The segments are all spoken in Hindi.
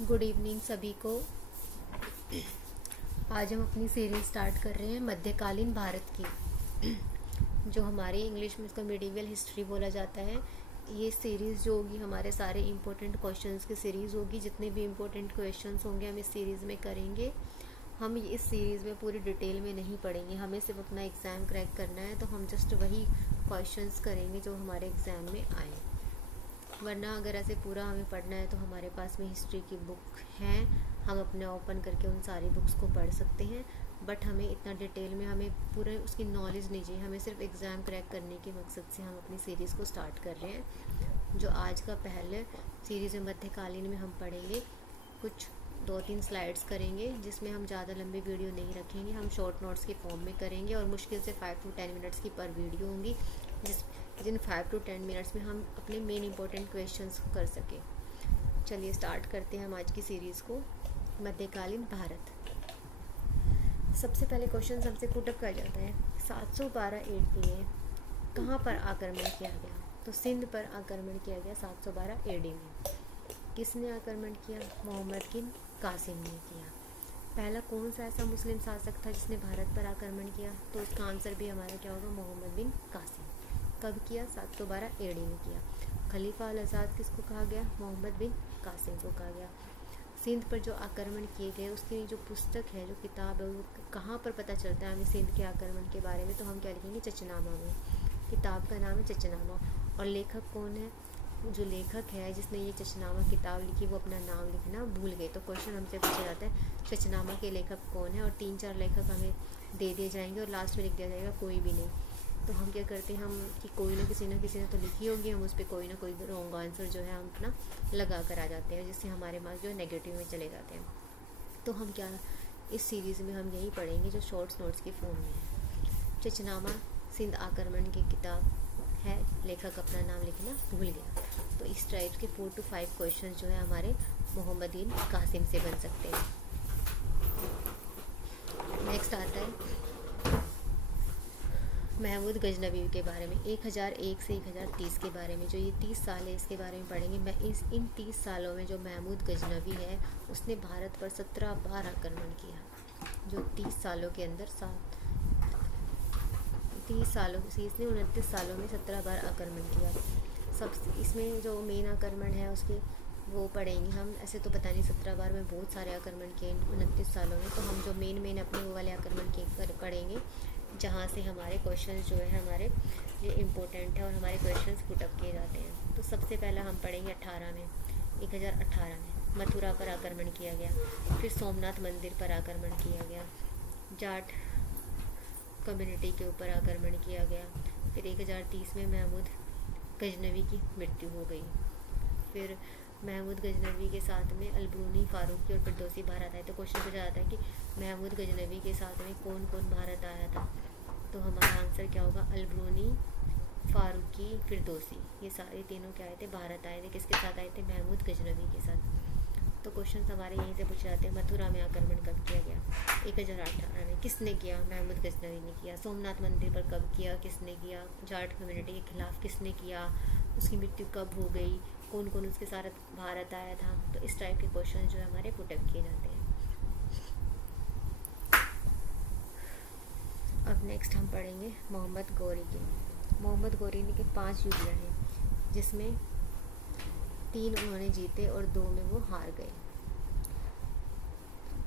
गुड इवनिंग सभी को। आज हम अपनी सीरीज स्टार्ट कर रहे हैं मध्यकालीन भारत की, जो हमारी इंग्लिश में इसको मिडिवल हिस्ट्री बोला जाता है। ये सीरीज़ जो होगी हमारे सारे इम्पोर्टेंट क्वेश्चंस की सीरीज़ होगी। जितने भी इम्पोर्टेंट क्वेश्चंस होंगे हम इस सीरीज़ में करेंगे। हम इस सीरीज़ में पूरी डिटेल में नहीं पढ़ेंगे, हमें सिर्फ अपना एग्ज़ाम क्रैक करना है, तो हम जस्ट वही क्वेश्चंस करेंगे जो हमारे एग्ज़ाम में आए। वरना अगर ऐसे पूरा हमें पढ़ना है तो हमारे पास में हिस्ट्री की बुक हैं, हम अपने ओपन करके उन सारी बुक्स को पढ़ सकते हैं। बट हमें इतना डिटेल में हमें पूरे उसकी नॉलेज नहीं चाहिए, हमें सिर्फ एग्ज़ाम क्रैक करने के मकसद से हम अपनी सीरीज़ को स्टार्ट कर रहे हैं। जो आज का पहले सीरीज़ में मध्यकालीन में हम पढ़ेंगे, कुछ 2-3 स्लाइड्स करेंगे, जिसमें हम ज़्यादा लंबी वीडियो नहीं रखेंगे, हम शॉर्ट नोट्स के फॉर्म में करेंगे और मुश्किल से 5 to 10 मिनट्स की पर वीडियो होंगी, जिन 5 to 10 मिनट्स में हम अपने मेन इंपॉर्टेंट क्वेश्चंस कर सकें। चलिए स्टार्ट करते हैं हम आज की सीरीज़ को। मध्यकालीन भारत। सबसे पहले क्वेश्चन हमसे पुटअप किया जाता है 712 AD में कहाँ पर आक्रमण किया गया? तो सिंध पर आक्रमण किया गया 712 AD में। किसने आक्रमण किया? मोहम्मद बिन कासिम ने किया। पहला कौन सा ऐसा मुस्लिम शासक था जिसने भारत पर आक्रमण किया? तो उसका आंसर भी हमारा क्या होगा? मोहम्मद बिन कासिम। कब किया? 712 AD में किया। खलीफा अल आज़ाद किसको कहा गया? मोहम्मद बिन कासिम को कहा गया। सिंध पर जो आक्रमण किए गए उसकी जो पुस्तक है, जो किताब है, वो कहाँ पर पता चलता है हमें सिंध के आक्रमण के बारे में? तो हम क्या लिखेंगे? चचनामा में। किताब का नाम है चचनामा। और लेखक कौन है? जो लेखक है जिसने ये चचनामा किताब लिखी, वो अपना नाम लिखना भूल गए। तो क्वेश्चन हमसे पूछा जाता है चचनामा के लेखक कौन है, और 3-4 लेखक हमें दे दिए जाएंगे और लास्ट में लिख दिया जाएगा कोई भी नहीं। तो हम क्या करते हैं, हम कि कोई ना किसी ने तो लिखी होगी, हम उस पर कोई ना कोई रॉन्ग आंसर जो है हम अपना लगा कर आ जाते हैं, जिससे हमारे मार्क्स जो है नेगेटिव में चले जाते हैं। तो हम क्या इस सीरीज़ में हम यही पढ़ेंगे जो शॉर्ट्स नोट्स की फॉर्म में है। चचनामा सिंध आक्रमण की किताब है, लेखक अपना नाम लिखना भूल गया। तो इस टाइप के 4 to 5 क्वेश्चन जो है हमारे मोहम्मद बिन कासिम से बन सकते हैं। नेक्स्ट आता है महमूद गजनवी के बारे में, 1001 से 1030 के बारे में। जो ये 30 साल है इसके बारे में पढ़ेंगे। मैं इन 30 सालों में जो महमूद गजनवी है उसने भारत पर 17 बार आक्रमण किया। जो 30 सालों के अंदर 30 सालों से इसने 29 सालों में 17 बार आक्रमण किया। सब इसमें जो मेन आक्रमण है उसके वो पढ़ेंगे हम। ऐसे तो पता नहीं 17 बार में बहुत सारे आक्रमण किए 29 सालों में, तो हम जो मेन अपने वो वाले आक्रमण के पढ़ेंगे, जहाँ से हमारे क्वेश्चंस जो है हमारे ये इम्पोर्टेंट है और हमारे क्वेश्चंस पुटअप किए जाते हैं। तो सबसे पहला हम पढ़ेंगे 1018 में मथुरा पर आक्रमण किया गया। फिर सोमनाथ मंदिर पर आक्रमण किया गया। जाट कम्युनिटी के ऊपर आक्रमण किया गया। फिर 1030 में महमूद गजनवी की मृत्यु हो गई। फिर महमूद गजनवी के साथ में अलब्रूनी, फारूकी और फिरदौसी भारत आए। तो क्वेश्चन पूछा जाता है कि महमूद गजनवी के साथ में कौन कौन भारत आया था? तो हमारा आंसर क्या होगा? अलब्रूनी, फारूकी, फिरदौसी, ये सारे तीनों क्या आए थे? भारत आए थे। किसके साथ आए थे? महमूद गजनवी के साथ। तो क्वेश्चन हमारे यहीं से पूछे जाते हैं। मथुरा में आक्रमण कब किया गया? 1018 में। किसने किया? महमूद गजनवी ने किया। सोमनाथ मंदिर पर कब किया? किसने किया? जाट कम्युनिटी के खिलाफ किसने किया? उसकी मृत्यु कब हो गई? कौन कौन उसके साथ भारत आया था? तो इस टाइप के क्वेश्चन जो है हमारे पुटअप किए जाते हैं। अब नेक्स्ट हम पढ़ेंगे मोहम्मद गौरी के। मोहम्मद गौरी ने के 5 युद्ध लड़े, जिसमें 3 उन्होंने जीते और 2 में वो हार गए।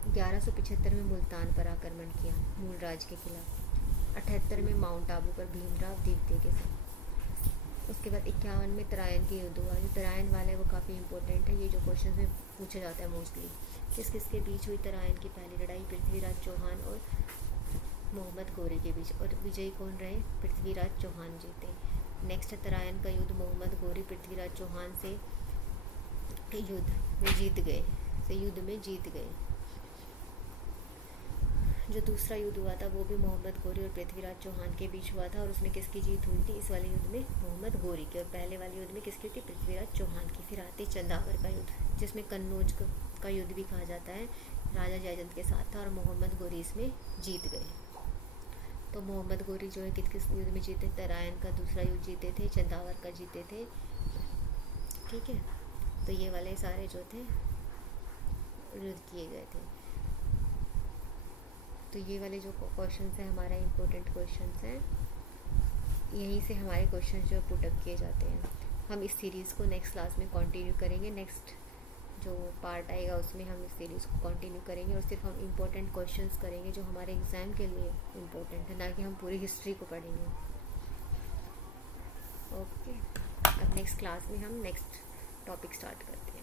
1175 में मुल्तान पर आक्रमण किया मूल राज के खिलाफ। 78 में माउंट आबू पर भीमराव द्वितीय के साथ। उसके बाद 51 में तराइन के युद्ध हुआ। जो तराइन वाला है वो काफ़ी इंपॉर्टेंट है, ये जो क्वेश्चन में पूछा जाता है मोस्टली। किस किसके बीच हुई तराइन की पहली लड़ाई? पृथ्वीराज चौहान और मोहम्मद गौरी के बीच। और विजयी कौन रहे? पृथ्वीराज चौहान जीते। नेक्स्ट तराइन का युद्ध मोहम्मद गौरी पृथ्वीराज चौहान से युद्ध में जीत गए। जो दूसरा युद्ध हुआ था वो भी मोहम्मद गौरी और पृथ्वीराज चौहान के बीच हुआ था, और उसमें किसकी जीत हुई थी? इस वाले युद्ध में मोहम्मद गौरी की। और पहले वाले युद्ध में किसकी थी? पृथ्वीराज चौहान की। फिर आते चंदावर का युद्ध, जिसमें कन्नौज का युद्ध भी कहा जाता है, राजा जयचंद के साथ था, और मोहम्मद गौरी इसमें जीत गए। तो मोहम्मद गौरी जो है किस किस युद्ध में जीते? तराइन का दूसरा युद्ध जीते थे, चंदावर का जीते थे। ठीक है, तो ये वाले सारे जो थे विरुद्ध किए गए थे। तो ये वाले जो क्वेश्चन हैं हमारा इम्पोर्टेंट क्वेश्चन हैं, यहीं से हमारे क्वेश्चन जो पुटअप किए जाते हैं। हम इस सीरीज़ को नेक्स्ट क्लास में कंटिन्यू करेंगे, नेक्स्ट जो पार्ट आएगा उसमें हम इस सीरीज़ को कंटिन्यू करेंगे और सिर्फ हम इम्पोर्टेंट क्वेश्चंस करेंगे जो हमारे एग्ज़ाम के लिए इम्पोर्टेंट है, ना कि हम पूरी हिस्ट्री को पढ़ेंगे। ओके, अब नेक्स्ट क्लास में हम नेक्स्ट टॉपिक स्टार्ट करते हैं।